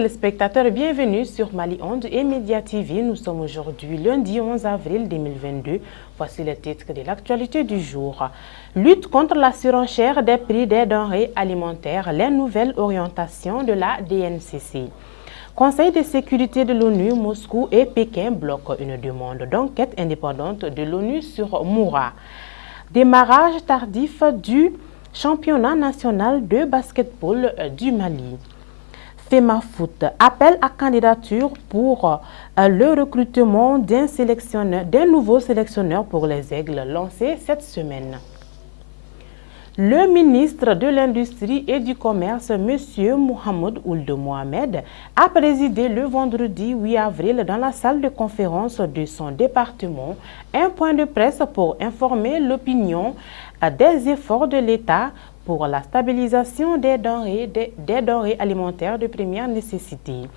téléspectateurs, bienvenue sur Mali Onde et Média TV. Nous sommes aujourd'hui lundi 11 avril 2022. Voici le titre de l'actualité du jour. Lutte contre la surenchère des prix des denrées alimentaires, les nouvelles orientations de la DNCC. Conseil de sécurité de l'ONU, Moscou et Pékin bloquent une demande d'enquête indépendante de l'ONU sur Moura. Démarrage tardif du championnat national de basketball du Mali. FEMAFOOT appelle à candidature pour le recrutement d'un nouveau sélectionneur pour les Aigles lancé cette semaine. Le ministre de l'Industrie et du Commerce, M. Mohamed Ould Mohamed, a présidé le vendredi 8 avril dans la salle de conférence de son département un point de presse pour informer l'opinion des efforts de l'État pour la stabilisation des denrées alimentaires de première nécessité.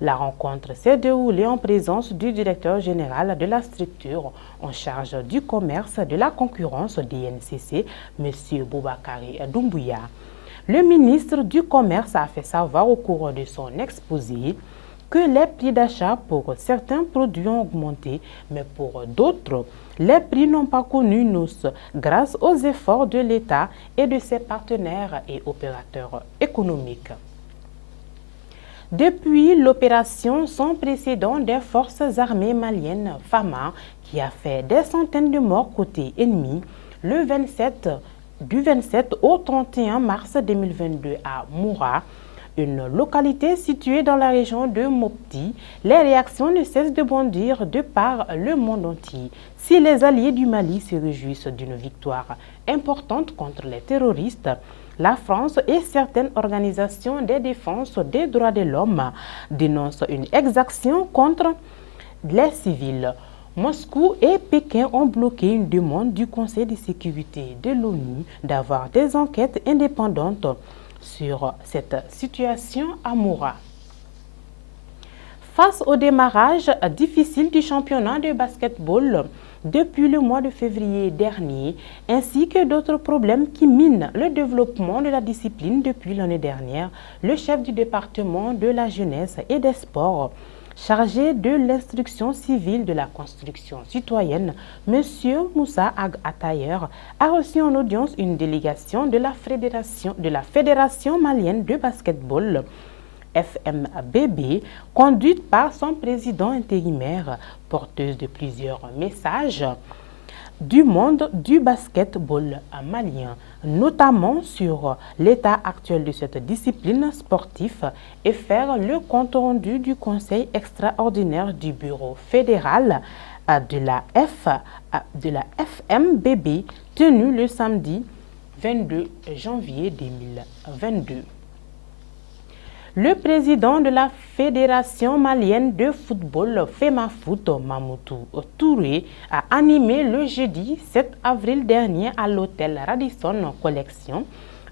La rencontre s'est déroulée en présence du directeur général de la structure en charge du commerce de la concurrence DNCC, M. Boubakari Doumbouya. Le ministre du Commerce a fait savoir au cours de son exposé que les prix d'achat pour certains produits ont augmenté, mais pour d'autres, les prix n'ont pas connu une hausse grâce aux efforts de l'État et de ses partenaires et opérateurs économiques. Depuis l'opération sans précédent des forces armées maliennes FAMA, qui a fait des centaines de morts côté ennemi, du 27 au 31 mars 2022 à Moura, une localité située dans la région de Mopti, les réactions ne cessent de bondir de par le monde entier. Si les alliés du Mali se réjouissent d'une victoire importante contre les terroristes, la France et certaines organisations de défense des droits de l'homme dénoncent une exaction contre les civils. Moscou et Pékin ont bloqué une demande du Conseil de sécurité de l'ONU d'avoir des enquêtes indépendantes sur cette situation à Moura. Face au démarrage difficile du championnat de basketball depuis le mois de février dernier, ainsi que d'autres problèmes qui minent le développement de la discipline depuis l'année dernière, le chef du département de la jeunesse et des sports, chargé de l'instruction civile de la construction citoyenne, M. Moussa Ag Atayer, a reçu en audience une délégation de la Fédération malienne de basketball, FMBB, conduite par son président intérimaire, porteuse de plusieurs messages du monde du basketball malien, notamment sur l'état actuel de cette discipline sportive et faire le compte rendu du Conseil extraordinaire du Bureau fédéral de la FMBB tenu le samedi 22 janvier 2022. Le président de la Fédération malienne de football, FEMAFOOT, Mamoutou Touré, a animé le jeudi 7 avril dernier à l'hôtel Radisson Collection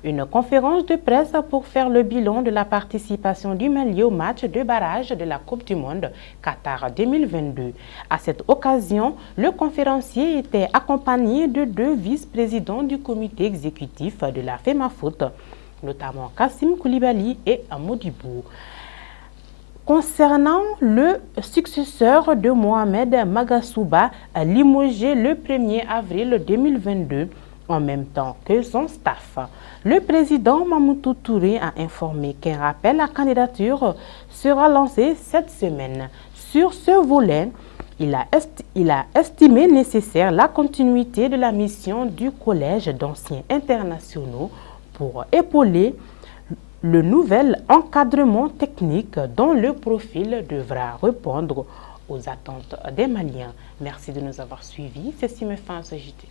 une conférence de presse pour faire le bilan de la participation du Mali au match de barrage de la Coupe du Monde Qatar 2022. À cette occasion, le conférencier était accompagné de deux vice-présidents du comité exécutif de la FEMAFOOT, notamment Kassim Koulibaly et Amodibou. Concernant le successeur de Mohamed Magassouba, limogé le 1er avril 2022, en même temps que son staff, le président Mamoutou Touré a informé qu'un rappel à candidature sera lancé cette semaine. Sur ce volet, il a estimé nécessaire la continuité de la mission du Collège d'anciens internationaux pour épauler le nouvel encadrement technique dont le profil devra répondre aux attentes des Maliens. Merci de nous avoir suivis. C'est ce qui me fait un JT.